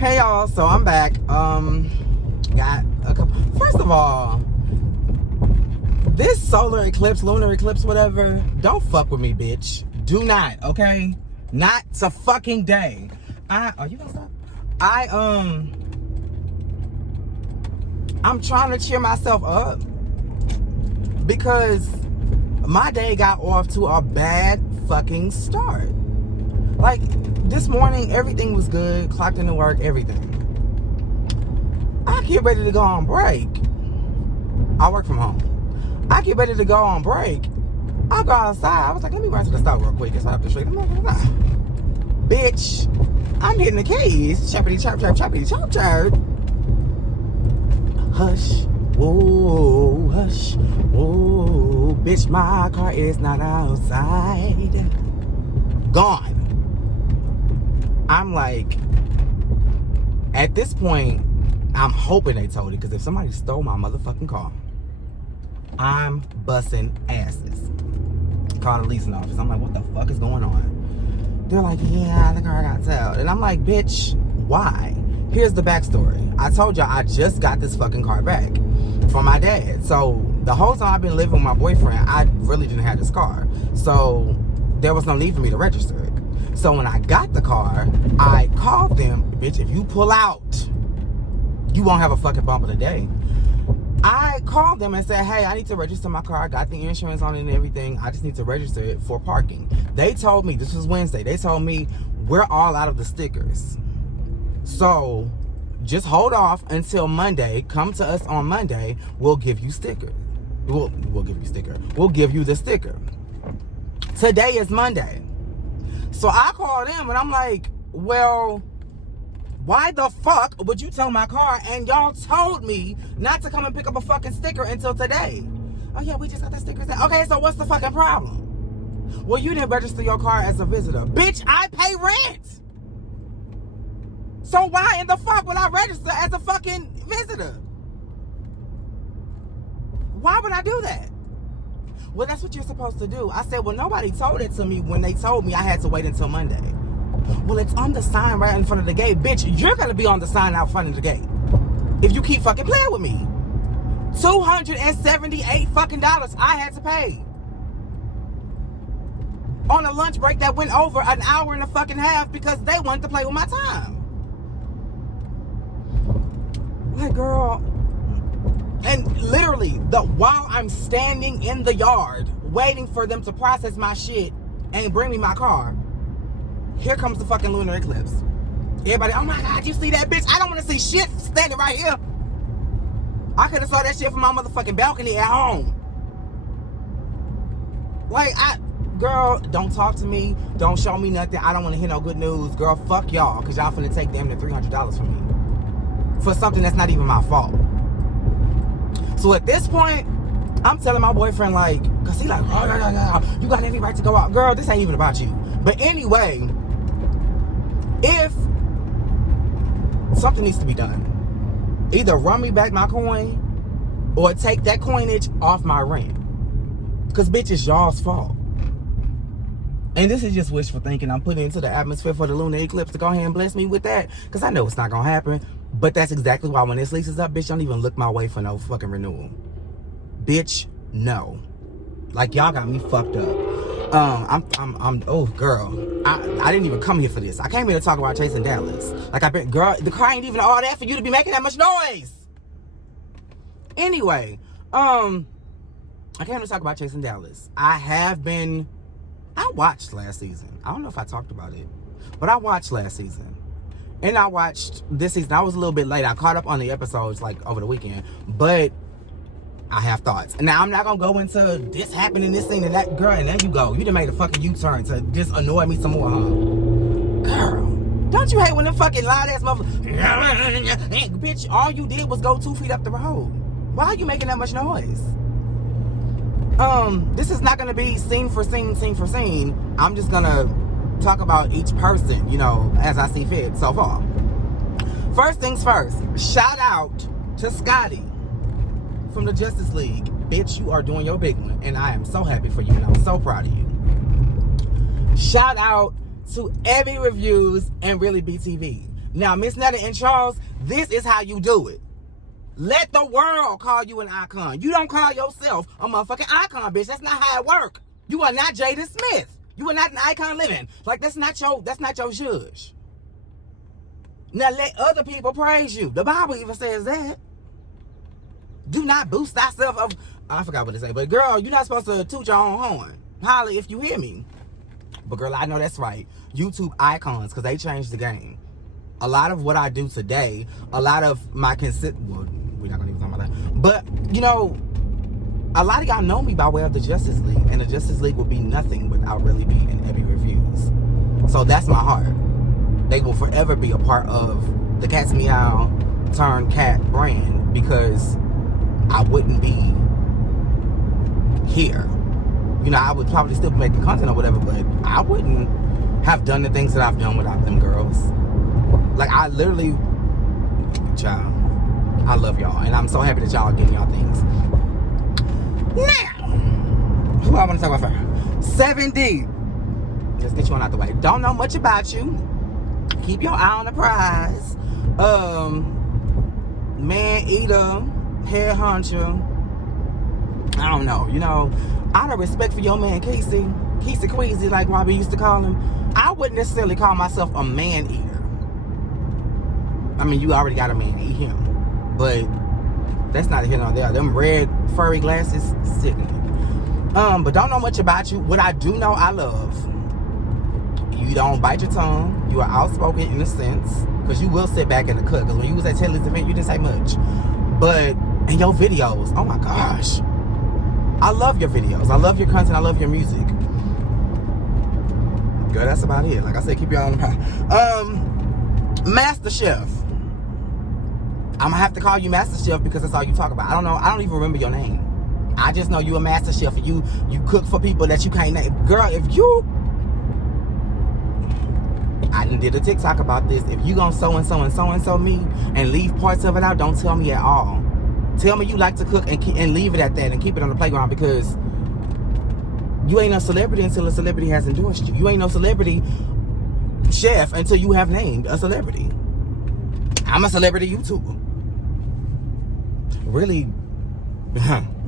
Hey y'all, so I'm back. Got a couple. First of all, this solar eclipse, lunar eclipse, whatever, don't fuck with me, bitch. Do not, okay? Not a fucking day. Are you gonna stop? I'm trying to cheer myself up because my day got off to a bad fucking start. Like, this morning, everything was good, clocked into work, everything. I get ready to go on break. I work from home. I get ready to go on break. I go outside. I was like, let me run to the store real quick. It's right up the street. I'm like, nah. Bitch, I'm hitting the keys. Chappity chirp, chirp, chappity chirp, chirp. Hush. Whoa, hush. Whoa, bitch, my car is not outside. Gone. I'm like, at this point, I'm hoping they told it, because if somebody stole my motherfucking car, I'm busting asses. Call the leasing office. I'm like, what the fuck is going on? They're like, yeah, the car got towed. And I'm like, bitch, why? Here's the backstory. I told y'all I just got this fucking car back from my dad. So the whole time I've been living with my boyfriend, I really didn't have this car. So there was no need for me to register it. So when I got the car, I called them, bitch, if you pull out, you won't have a fucking bump of the day. I called them and said, hey, I need to register my car. I got the insurance on it and everything. I just need to register it for parking. They told me, this was Wednesday, they told me, we're all out of the stickers. So just hold off until Monday. Come to us on Monday. We'll give you stickers. We'll give you sticker. We'll give you the sticker. Today is Monday. So I called them and I'm like, well, why the fuck would you tow my car and y'all told me not to come and pick up a fucking sticker until today? Oh yeah, we just got the stickers. Okay, so what's the fucking problem? Well, you didn't register your car as a visitor. Bitch, I pay rent. So why in the fuck would I register as a fucking visitor? Why would I do that? Well, that's what you're supposed to do. I said, well, nobody told it to me when they told me I had to wait until Monday. Well, it's on the sign right in front of the gate. Bitch, you're going to be on the sign out front of the gate if you keep fucking playing with me. $278 fucking dollars I had to pay on a lunch break that went over an hour and a fucking half because they wanted to play with my time. Like, girl. And literally, while I'm standing in the yard waiting for them to process my shit and bring me my car, here comes the fucking lunar eclipse. Everybody, oh my God, you see that, bitch? I don't want to see shit standing right here. I could have saw that shit from my motherfucking balcony at home. Like, girl, don't talk to me. Don't show me nothing. I don't want to hear no good news. Girl, fuck y'all, because y'all finna take damn near $300 from me for something that's not even my fault. So at this point, I'm telling my boyfriend, like, because he like, oh, you got every right to go out. Girl, this ain't even about you. But anyway, if something needs to be done, either run me back my coin or take that coinage off my rent. Because, bitch, it's y'all's fault. And this is just wishful thinking. I'm putting it into the atmosphere for the lunar eclipse to go ahead and bless me with that. Because I know it's not going to happen. But that's exactly why when this lease is up, bitch, don't even look my way for no fucking renewal. Bitch, no. Like, y'all got me fucked up. Oh, girl. I didn't even come here for this. I came here to talk about Chasing Dallas. Like, girl, the car ain't even all that for you to be making that much noise. Anyway, I came to talk about Chasing Dallas. I watched last season. I don't know if I talked about it, but I watched last season. And I watched this season. I was a little bit late. I caught up on the episodes, like, over the weekend. But I have thoughts. And now I'm not going to go into this happening, this scene, and that. Girl, and there you go. You done made a fucking U-turn to just annoy me some more, huh? Girl, don't you hate when them fucking loud-ass motherfuckers... Bitch, all you did was go 2 feet up the road. Why are you making that much noise? This is not going to be scene for scene, scene for scene. I'm just going to talk about each person, you know, as I see fit so far. First things first, shout out to Scotty from the Justice League. Bitch, you are doing your big one, and I am so happy for you, and I'm so proud of you. Shout out to Evie Reviews and Really BTV. Now, Miss Netta and Charles, this is how you do it. Let the world call you an icon. You don't call yourself a motherfucking icon, bitch. That's not how it works. You are not Jada Smith. You are not an icon living. Like, that's not your judge. Now, let other people praise you. The Bible even says that. Do not boost thyself up. I forgot what to say, but girl, you're not supposed to toot your own horn. Holla if you hear me. But girl, I know that's right. YouTube icons, because they changed the game. A lot of what I do today, a lot of my well, we're not gonna even talk about that. But, you know, a lot of y'all know me by way of the Justice League, and the Justice League would be nothing without Really B and Ebby Reviews. So that's my heart. They will forever be a part of the Cat's Meow Turn Cat brand, because I wouldn't be here. You know, I would probably still be making content or whatever, but I wouldn't have done the things that I've done without them girls. Like, I literally, child, I love y'all, and I'm so happy that y'all are getting y'all things. Now, who I want to talk about first? 7D. Let's get you on out the way. Don't know much about you. Keep your eye on the prize. Man eater, head hunter. I don't know. You know, out of respect for your man Casey Queasy, like Robbie used to call him, I wouldn't necessarily call myself a man eater. I mean, you already got a man, eat him. But that's not a hit on there. Them red furry glasses, sickening. But don't know much about you. What I do know, I love. You don't bite your tongue. You are outspoken in a sense, because you will sit back in the cut. Because when you was at Telly's event, you didn't say much. But in your videos, oh my gosh, I love your videos. I love your content. I love your music. Girl, that's about it. Like I said, keep your eye on the prize. Master Chef. I'm gonna have to call you Master Chef because that's all you talk about. I don't know. I don't even remember your name. I just know you a Master Chef, and you cook for people that you can't name. Girl, if you, I did a TikTok about this. If you gonna so and so me and leave parts of it out, don't tell me at all. Tell me you like to cook and leave it at that and keep it on the playground, because you ain't no celebrity until a celebrity has endorsed you. You ain't no celebrity chef until you have named a celebrity. I'm a celebrity YouTuber. Really,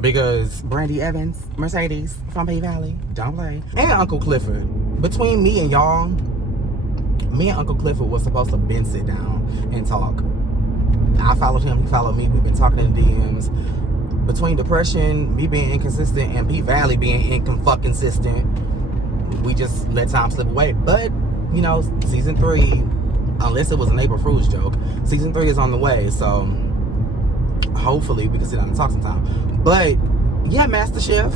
because Brandy Evans, Mercedes from Bay Valley, don't play. And Uncle Clifford. Between me and y'all, me and Uncle Clifford was supposed to been sit down and talk. I followed him, he followed me. We've been talking in DMs. Between depression, me being inconsistent, and P Valley being inconsistent, we just let time slip away. But, you know, season 3, unless it was an April Fool's joke, season 3 is on the way. So hopefully we can sit down and talk sometime. But yeah, Master Chef,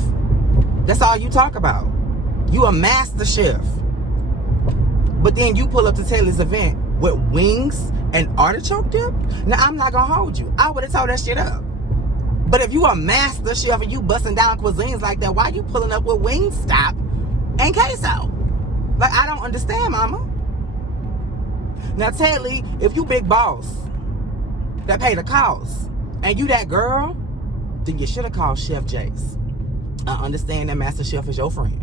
that's all you talk about. You a Master Chef. But then you pull up to Taylor's event with wings and artichoke dip. Now, I'm not gonna hold you. I would have tore that shit up. But if you a Master Chef and you busting down cuisines like that, why you pulling up with Wingstop and queso? Like, I don't understand, mama. Now, Taylor, if you big boss that pay the cost and you that girl, then you should have called Chef Jace. I understand that Master Chef is your friend.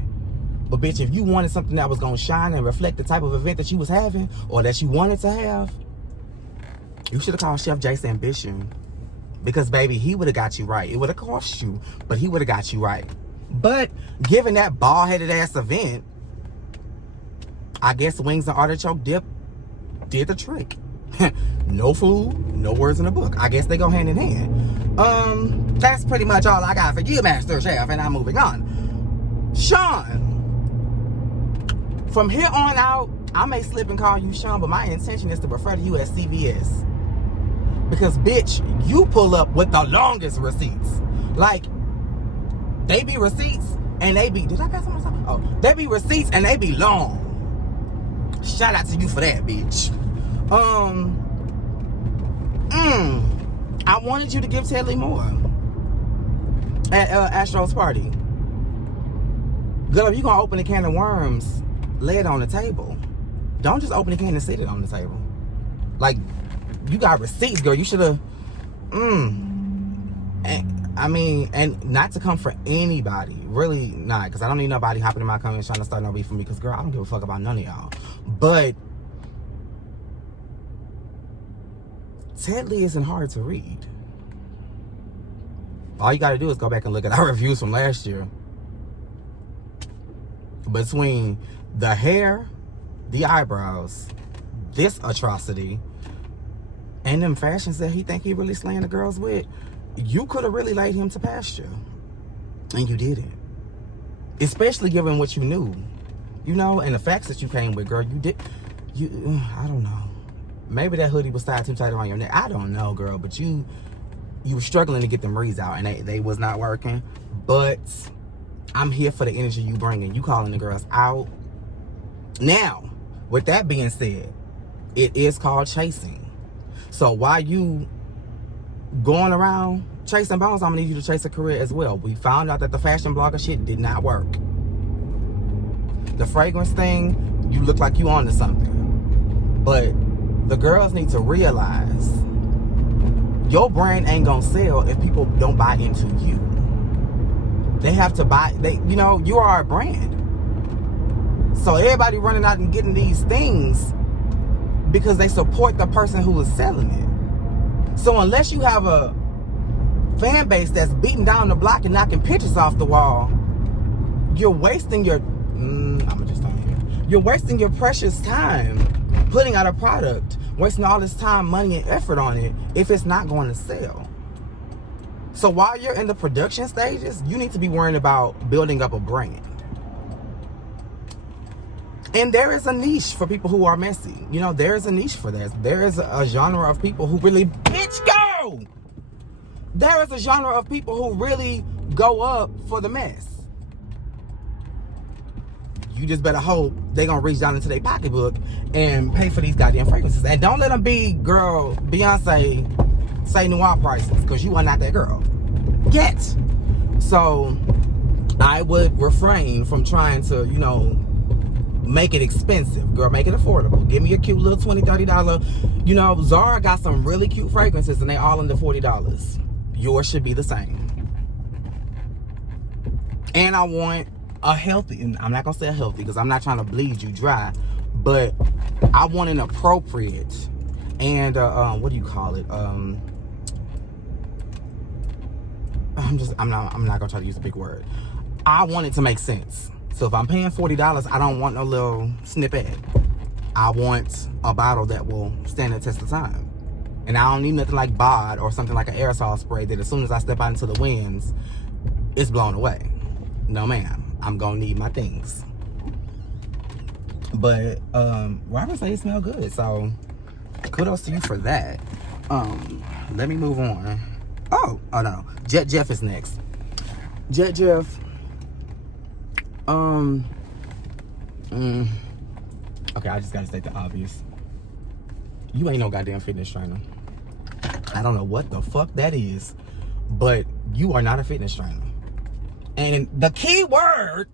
But bitch, if you wanted something that was gonna shine and reflect the type of event that you was having or that you wanted to have, you should have called Chef Jace Ambition. Because baby, he would have got you right. It would have cost you, but he would have got you right. But given that bald-headed ass event, I guess wings and artichoke dip did the trick. No food, no words in the book. I guess they go hand in hand. That's pretty much all I got for you, Master Chef, and I'm moving on. Sean. From here on out, I may slip and call you Sean, but my intention is to refer to you as CVS. Because, bitch, you pull up with the longest receipts. Like, they be receipts and they be, did I pass on myself? Oh, they be receipts and they be long. Shout out to you for that, bitch. I wanted you to give Tedley more at Astro's party. Girl, if you gonna open a can of worms, lay it on the table. Don't just open a can and sit it on the table. Like, you got receipts, girl. You should have. And not to come for anybody, really not, because I don't need nobody hopping in my comments trying to start no beef for me. Because girl, I don't give a fuck about none of y'all. But Tetley isn't hard to read. All you gotta do is go back and look at our reviews from last year. Between the hair, the eyebrows, this atrocity, and them fashions that he think he really slaying the girls with, you could have really laid him to pasture. And you didn't. Especially given what you knew. You know, and the facts that you came with, girl, I don't know. Maybe that hoodie was tied too tight around your neck. I don't know, girl, but you were struggling to get them reads out, and they was not working. But I'm here for the energy you bringing. You calling the girls out. Now, with that being said, it is called chasing. So while you going around chasing bones, I'm gonna need you to chase a career as well. We found out that the fashion blogger shit did not work. The fragrance thing, you look like you onto something. But the girls need to realize your brand ain't gonna sell if people don't buy into you. They have to buy, you are a brand. So everybody running out and getting these things because they support the person who is selling it. So unless you have a fan base that's beating down the block and knocking pictures off the wall, you're wasting your, you're wasting your precious time putting out a product, wasting all this time, money, and effort on it if it's not going to sell. So while you're in the production stages, you need to be worrying about building up a brand. And there is a niche for people who are messy. There is a niche for that. There is a genre of people who really, bitch, go! There is a genre of people who really go up for the mess. You just better hope they're going to reach down into their pocketbook and pay for these goddamn fragrances. And don't let them be, girl, Beyonce, Say Noir prices, because you are not that girl yet. So I would refrain from trying to, make it expensive. Girl, make it affordable. Give me a cute little $20, $30. Zara got some really cute fragrances and they all under $40. Yours should be the same. And I want a healthy, and I'm not gonna say a healthy because I'm not trying to bleed you dry, but I want an appropriate and what do you call it? I'm not gonna try to use a big word. I want it to make sense. So if I'm paying $40, I don't want no little snippet. I want a bottle that will stand the test of time. And I don't need nothing like BOD or something like an aerosol spray that as soon as I step out into the winds, it's blown away. No, ma'am. I'm gonna need my things. But Robert said it smelled good, so kudos to you for that. Let me move on. Oh no. Jet Jeff is next. Jet Jeff. Okay, I just gotta state the obvious. You ain't no goddamn fitness trainer. I don't know what the fuck that is, but you are not a fitness trainer. And the key word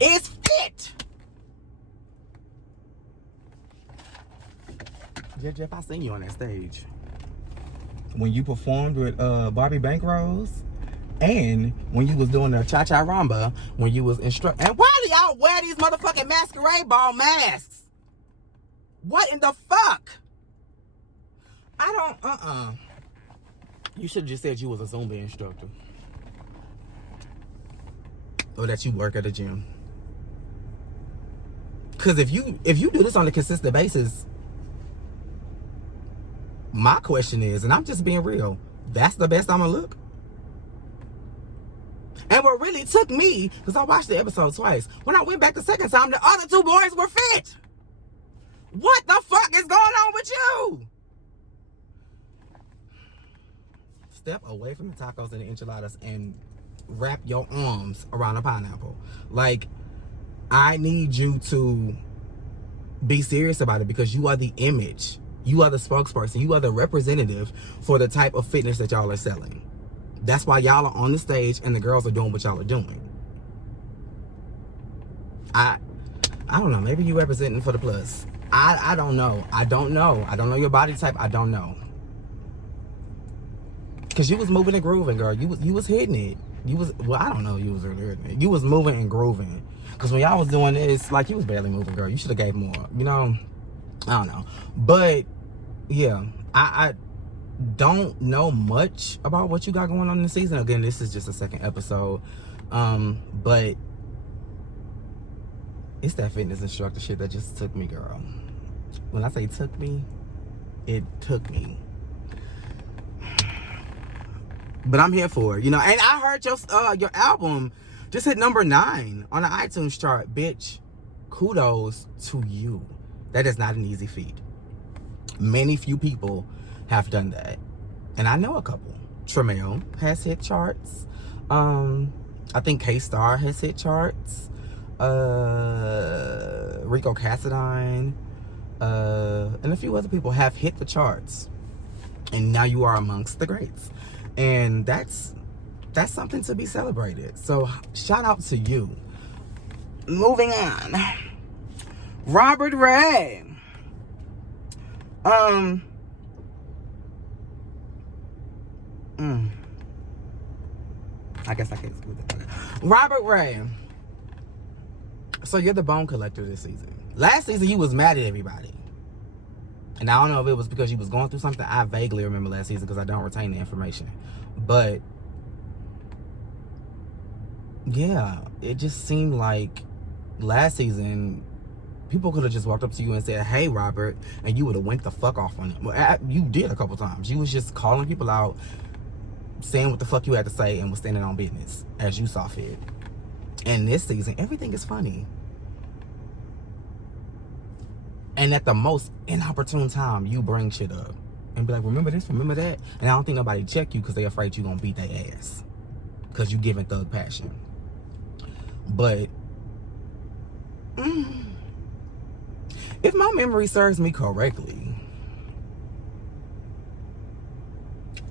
is fit. Jeff, I seen you on that stage when you performed with Barbie Bankrose, and when you was doing the Cha-Cha Ramba, when you was instructing. And why do y'all wear these motherfucking masquerade ball masks? What in the fuck? I don't, You should have just said you was a Zumba instructor. Or that you work at a gym. Because if you do this on a consistent basis, my question is, and I'm just being real, that's the best I'm gonna look? And what really took me, because I watched the episode twice, when I went back the second time, the other two boys were fit. What the fuck is going on with you? Step away from the tacos and the enchiladas and wrap your arms around a pineapple. Like, I need you to be serious about it, because you are the image. You are the spokesperson. You are the representative for the type of fitness that y'all are selling. That's why y'all are on the stage and the girls are doing what y'all are doing. I don't know. Maybe you representing for the plus. I don't know. I don't know. I don't know your body type. I don't know. Because you was moving and grooving, girl. You was hitting it. Well, I don't know. You was really hitting it. You was moving and grooving. Because when y'all was doing this, like, you was barely moving, girl. You should have gave more. I don't know. But, yeah. don't know much about what you got going on in the season. Again, this is just a second episode. But it's that fitness instructor shit that just took me, girl. When I say took me, it took me. But I'm here for it, you know. And I heard your album just hit number 9 on the iTunes chart, bitch. Kudos to you. That is not an easy feat. Many few people have done that, and I know a couple. Tremel has hit charts. I think K-Star has hit charts. Rico Cassadine, and a few other people have hit the charts, and now you are amongst the greats, and that's something to be celebrated. So shout out to you. Moving on, Robert Ray. I guess I can't screw that. Robert Ray. So you're the bone collector this season. Last season you was mad at everybody. And I don't know if it was because you was going through something. I vaguely remember last season because I don't retain the information. But yeah, it just seemed like last season people could have just walked up to you and said, "Hey, Robert," and you would have went the fuck off on it. Well, you did a couple times. You was just calling people out, saying what the fuck you had to say, and was standing on business as you saw fit. And this season, everything is funny. And at the most inopportune time, you bring shit up and be like, "Remember this, remember that." And I don't think nobody check you because they afraid you gonna beat their ass because you giving thug passion. But if my memory serves me correctly,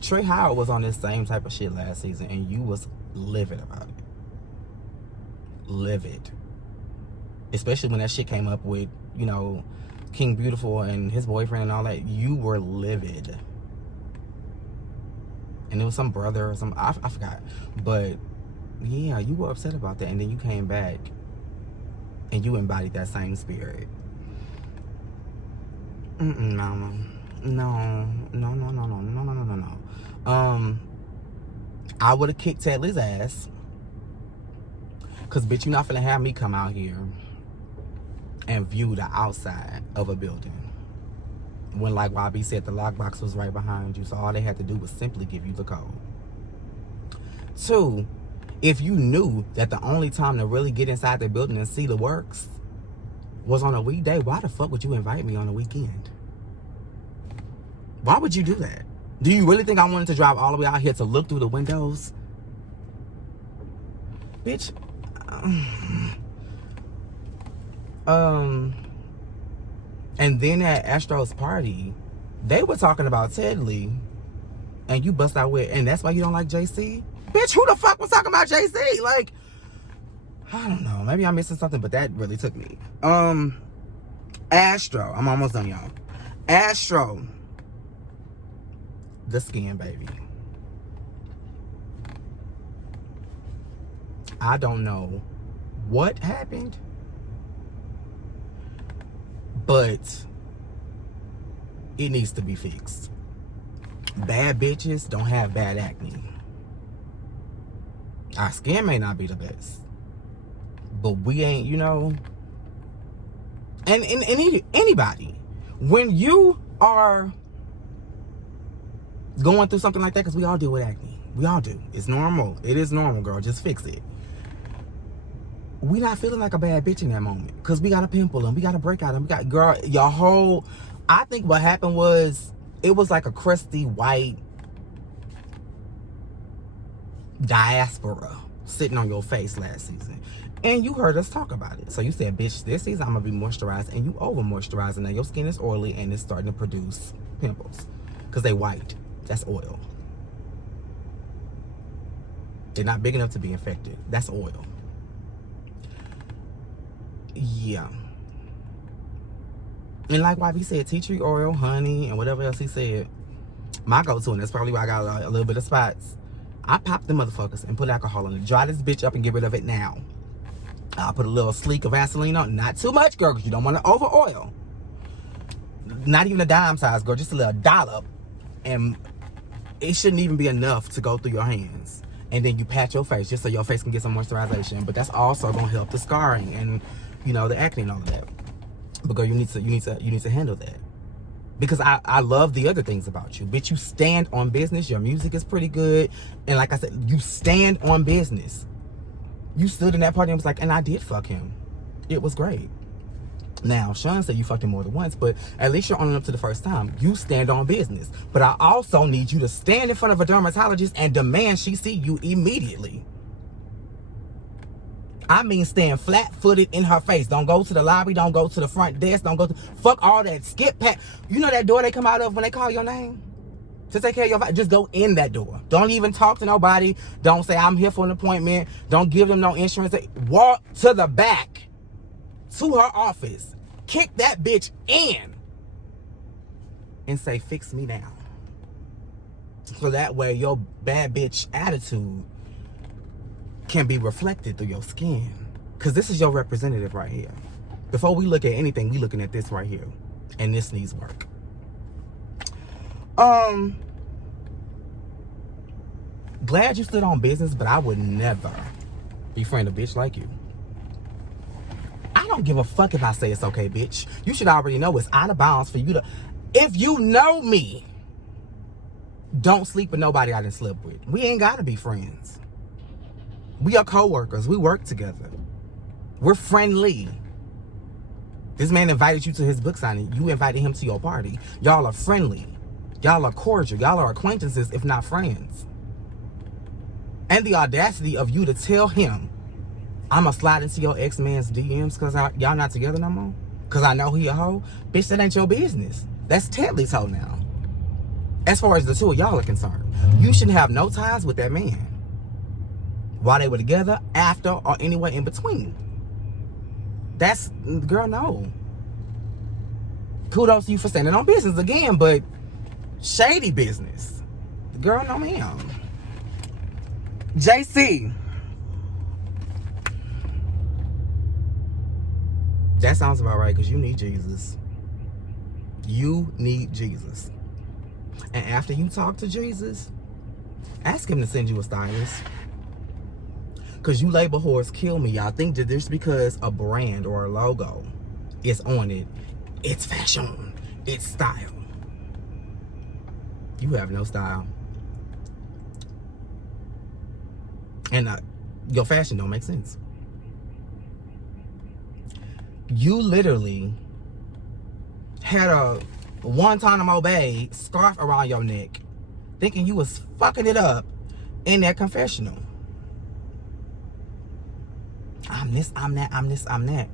Trey Howard was on this same type of shit last season, and you was livid about it. Livid. Especially when that shit came up with, you know, King Beautiful and his boyfriend and all that. You were livid. And it was some brother or some, I forgot. But yeah, you were upset about that, and then you came back and you embodied that same spirit. Mama. No. I would have kicked Tedley's ass. Cause bitch, you're not finna have me come out here and view the outside of a building. When, like YB said, the lockbox was right behind you. So all they had to do was simply give you the code. 2, if you knew that the only time to really get inside the building and see the works was on a weekday, why the fuck would you invite me on a weekend? Why would you do that? Do you really think I wanted to drive all the way out here to look through the windows? Bitch. And then at Astro's party, they were talking about Tedley, and you bust out with, and that's why you don't like JC? Bitch, who the fuck was talking about JC? Like, I don't know. Maybe I'm missing something, but that really took me. Astro. I'm almost done, y'all. Astro. The skin, baby. I don't know what happened, but it needs to be fixed. Bad bitches don't have bad acne. Our skin may not be the best, but we ain't, you know. And anybody, when you are going through something like that, because we all deal with acne. We all do. It's normal. It is normal, girl. Just fix it. We not feeling like a bad bitch in that moment because we got a pimple and we got a breakout and we got, girl, your whole, I think what happened was it was like a crusty white diaspora sitting on your face last season. And you heard us talk about it. So you said, bitch, this season I'm going to be moisturized, and you over moisturizing. Now your skin is oily and it's starting to produce pimples because they white. That's oil. They're not big enough to be infected. That's oil. Yeah. And like YB said, tea tree oil, honey, and whatever else he said. My go-to, and that's probably why I got a little bit of spots. I pop the motherfuckers and put alcohol in it. Dry this bitch up and get rid of it now. I'll put a little sleek of Vaseline on. Not too much, girl, because you don't want to over oil. Not even a dime size, girl. Just a little dollop. And it shouldn't even be enough to go through your hands. And then you pat your face just so your face can get some moisturization. But that's also gonna help the scarring and, you know, the acne and all of that. Because you need to handle that. Because I love the other things about you. Bitch, you stand on business. Your music is pretty good. And like I said, you stand on business. You stood in that party and was like, and I did fuck him. It was great. Now, Sean said you fucked him more than once, but at least you're owning up to the first time. You stand on business. But I also need you to stand in front of a dermatologist and demand she see you immediately. I mean, stand flat-footed in her face. Don't go to the lobby. Don't go to the front desk. Don't go to... Fuck all that. Skip past. You know that door they come out of when they call your name? To take care of your... Just go in that door. Don't even talk to nobody. Don't say, I'm here for an appointment. Don't give them no insurance. Walk to the back. To her office. Kick that bitch in. And say, fix me now. So that way your bad bitch attitude can be reflected through your skin. Because this is your representative right here. Before we look at anything, we looking at this right here. And this needs work. Glad you stood on business, but I would never befriend a bitch like you. I don't give a fuck if I say it's okay, bitch. You should already know it's out of bounds for you to... If you know me, don't sleep with nobody I didn't sleep with. We ain't gotta be friends. We are co-workers. We work together. We're friendly. This man invited you to his book signing. You invited him to your party. Y'all are friendly. Y'all are cordial. Y'all are acquaintances, if not friends. And the audacity of you to tell him, I'ma slide into your ex-man's DMs because y'all not together no more? Because I know he a hoe? Bitch, that ain't your business. That's Tedley's hoe now. As far as the two of y'all are concerned. You shouldn't have no ties with that man. While they were together, after, or anywhere in between. That's, girl, no. Kudos to you for standing on business again, but shady business. Girl, no ma'am. JC. That sounds about right, because you need Jesus. You need Jesus. And after you talk to Jesus, ask him to send you a stylist. Because you label whores kill me. Y'all think that just because a brand or a logo is on it, it's fashion, it's style. You have no style. And your fashion don't make sense. You literally had a Guantanamo Bay scarf around your neck, thinking you was fucking it up in that confessional. I'm this, I'm that, I'm this, I'm that.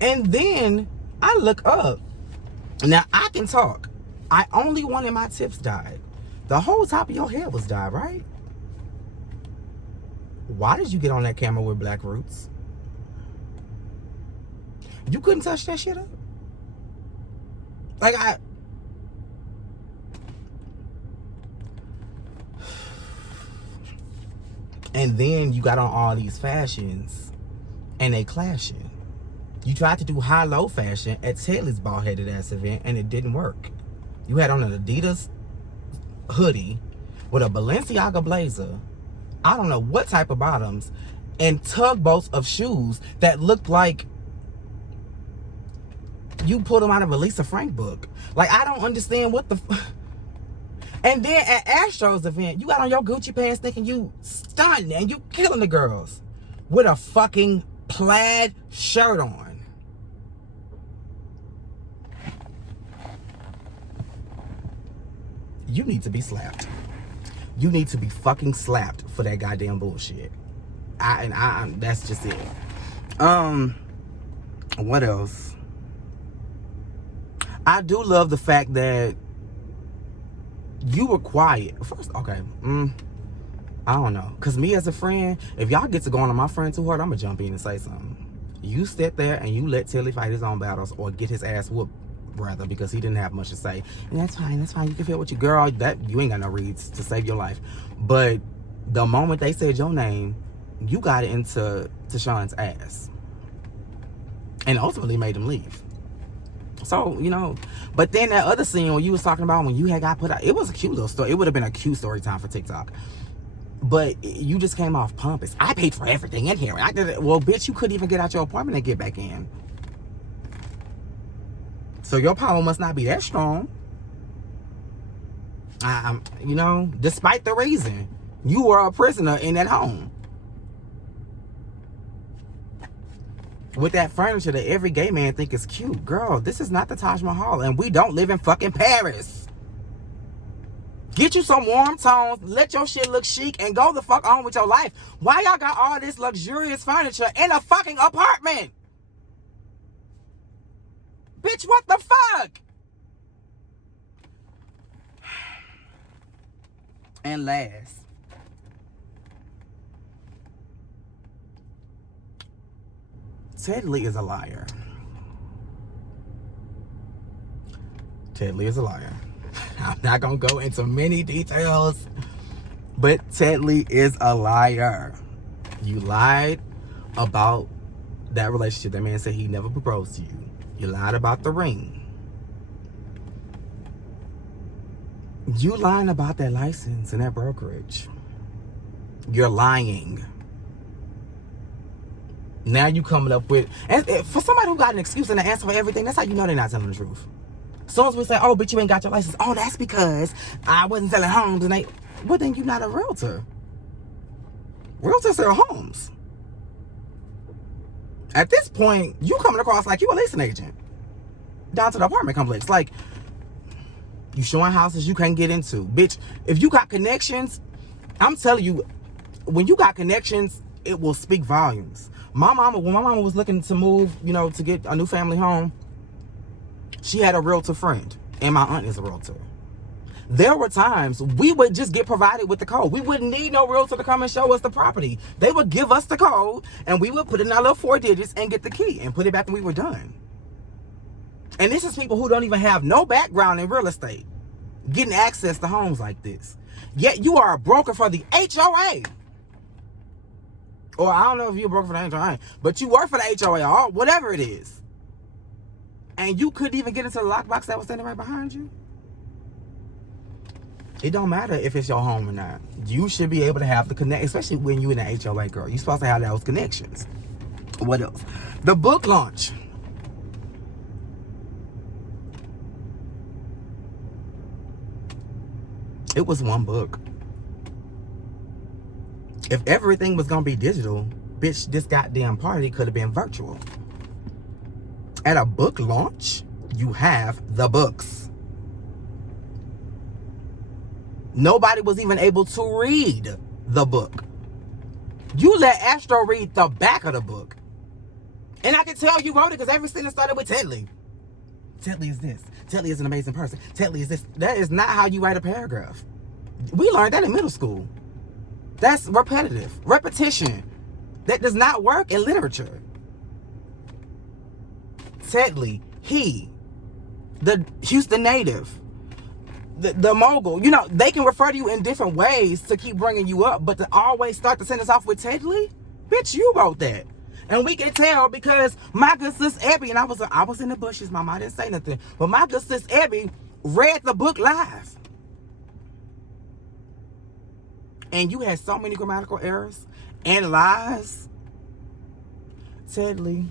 And then I look up. Now I can talk. I only wanted my tips dyed. The whole top of your hair was dyed, right? Why did you get on that camera with black roots? You couldn't touch that shit up? Like And then you got on all these fashions and they clashing. You tried to do high-low fashion at Tedley's bald-headed ass event and it didn't work. You had on an Adidas hoodie with a Balenciaga blazer, I don't know what type of bottoms, and tugboats of shoes that looked like you pulled them out of a Lisa Frank book. Like, I don't understand what the... And then at Astro's event, you got on your Gucci pants thinking you stunning and you killing the girls with a fucking plaid shirt on. You need to be slapped. You need to be fucking slapped for that goddamn bullshit. That's just it. What else? I do love the fact that you were quiet. First, okay. I don't know. Because me as a friend, if y'all get to going on my friend too hard, I'm going to jump in and say something. You sit there and you let Tedley fight his own battles or get his ass whooped, rather, because he didn't have much to say. And that's fine. That's fine. You can feel what you... Girl, that you ain't got no reads to save your life. But the moment they said your name, you got it into Sean's ass. And ultimately made him leave. So, but then that other scene when you was talking about when you had got put out, it was a cute little story. It would have been a cute story time for TikTok. But you just came off pompous. I paid for everything in here. I did it. Well, bitch, you couldn't even get out your apartment and get back in. So your power must not be that strong. Despite the reason, you were a prisoner in that home. With that furniture that every gay man think is cute. Girl, this is not the Taj Mahal, and we don't live in fucking Paris. Get you some warm tones, let your shit look chic, and go the fuck on with your life. Why y'all got all this luxurious furniture in a fucking apartment? Bitch, what the fuck? And last, Ted Lee is a liar. Ted Lee is a liar. I'm not going to go into many details, but Ted Lee is a liar. You lied about that relationship. That man said he never proposed to you. You lied about the ring. You lying about that license and that brokerage. You're lying. Now you coming up with, and for somebody who got an excuse and an answer for everything, that's how you know they're not telling the truth. As soon as we say, oh, but you ain't got your license. Oh, that's because I wasn't selling homes. And well, then you're not a realtor. Realtors sell homes. At this point, you coming across like you a leasing agent. Down to the apartment complex. Like, you showing houses you can't get into. Bitch, if you got connections, I'm telling you, when you got connections, it will speak volumes. When my mama was looking to move, to get a new family home, she had a realtor friend, and my aunt is a realtor. There were times we would just get provided with the code. We wouldn't need no realtor to come and show us the property. They would give us the code, and we would put in our little 4 digits and get the key and put it back when we were done. And this is people who don't even have no background in real estate getting access to homes like this. Yet you are a broker for the HOA. Or I don't know if you're a broker for the HOA, but you work for the HOA or whatever it is. And you couldn't even get into the lockbox that was standing right behind you. It don't matter if it's your home or not. You should be able to have the connect, especially when you're in the HOA, girl. You're supposed to have those connections. What else? The book launch. It was one book. If everything was gonna be digital, bitch, this goddamn party could have been virtual. At a book launch, you have the books. Nobody was even able to read the book. You let Astro read the back of the book. And I can tell you wrote it because every sentence started with Ted Lee. Ted Lee is this. Ted Lee is an amazing person. Ted Lee is this. That is not how you write a paragraph. We learned that in middle school. That's repetitive. Repetition. That does not work in literature. Ted Lee, he, the Houston native, the mogul, they can refer to you in different ways to keep bringing you up, but to always start the sentence off with Ted Lee, bitch, you wrote that. And we can tell because my good sis Abby, and I was in the bushes, mama, I didn't say nothing, but my good sis Abby read the book live. And you had so many grammatical errors and lies. Ted Lee.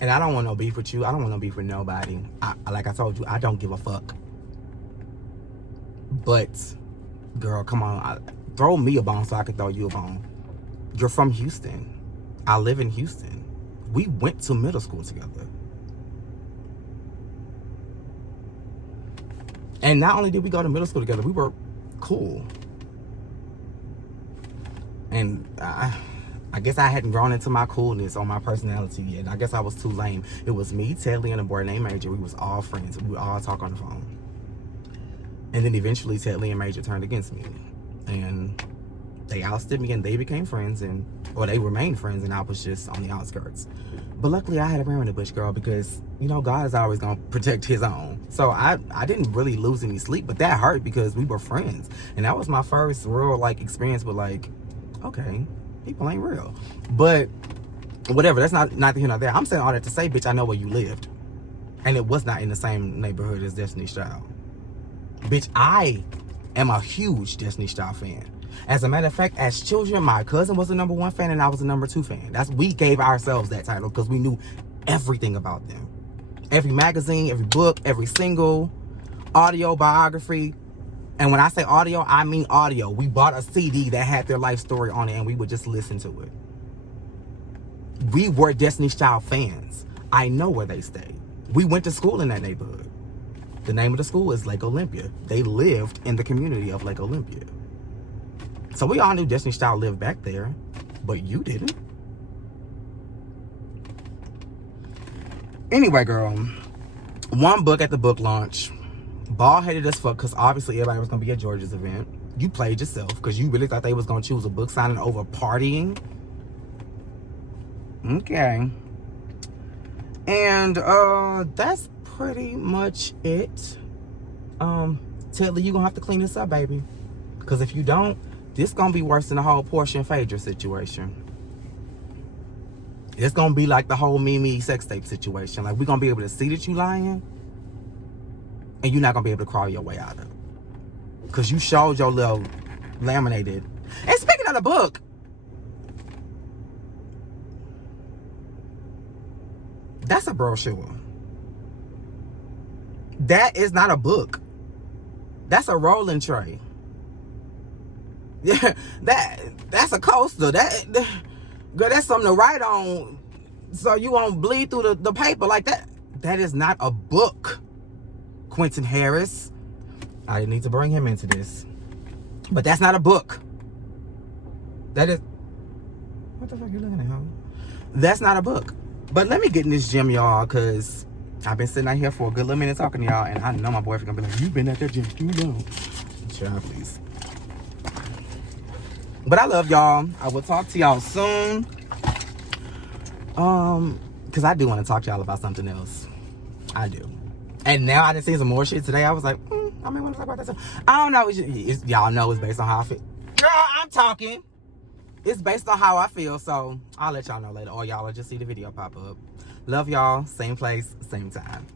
And I don't want no beef with you. I don't want no beef with nobody. Like I told you, I don't give a fuck. But, girl, come on. Throw me a bone so I can throw you a bone. You're from Houston. I live in Houston. We went to middle school together. And not only did we go to middle school together, we were cool. And I guess I hadn't grown into my coolness or my personality yet. I guess I was too lame. It was me, Ted Lee, and a boy named Major. We was all friends. We would all talk on the phone. And then eventually Ted Lee and Major turned against me. And they ousted me and they became friends, or they remained friends, and I was just on the outskirts. But luckily I had a ram in the bush, girl, because, God is always going to protect his own. So I didn't really lose any sleep, but that hurt because we were friends. And that was my first real, experience with, okay, people ain't real. But whatever, that's not here nor there. I'm saying all that to say, bitch, I know where you lived. And it was not in the same neighborhood as Destiny's Child. Bitch, I am a huge Destiny's Child fan. As a matter of fact, as children, my cousin was the #1 fan and I was the #2 fan. We gave ourselves that title because we knew everything about them. Every magazine, every book, every single audio biography. And when I say audio, I mean audio. We bought a CD that had their life story on it and we would just listen to it. We were Destiny's Child fans. I know where they stayed. We went to school in that neighborhood. The name of the school is Lake Olympia. They lived in the community of Lake Olympia. So we all knew Destiny's Child lived back there, but you didn't. Anyway, girl, one book at the book launch. Bald-headed as fuck, because obviously everybody was going to be at Georgia's event. You played yourself, because you really thought they was going to choose a book signing over partying. Okay. And that's pretty much it. Taylor, you gonna have to clean this up, baby, because if you don't, this gonna be worse than the whole Portia and Phaedra situation. It's gonna be like the whole Mimi sex tape situation. Like, we're gonna be able to see that you lying, and you're not gonna be able to crawl your way out of it, because you showed your little laminated. And speaking of the book, that's a brochure. That is not a book. That's a rolling tray. Yeah, that's a coaster. Girl, that's something to write on so you won't bleed through the paper like that. That is not a book, Quentin Harris. I need to bring him into this. But that's not a book. That is... What the fuck are you looking at, huh? That's not a book. But let me get in this gym, y'all, because I've been sitting out here for a good little minute talking to y'all, and I know my boyfriend gonna be like, you've been at that gym too long. Child, please. But I love y'all. I will talk to y'all soon. Because I do want to talk to y'all about something else. I do. And now I done seen some more shit today. I was like, I may want to talk about that too. I don't know. Y'all know it's based on how I feel. Girl, I'm talking. It's based on how I feel, so I'll let y'all know later. Or y'all will just see the video pop up. Love y'all. Same place, same time.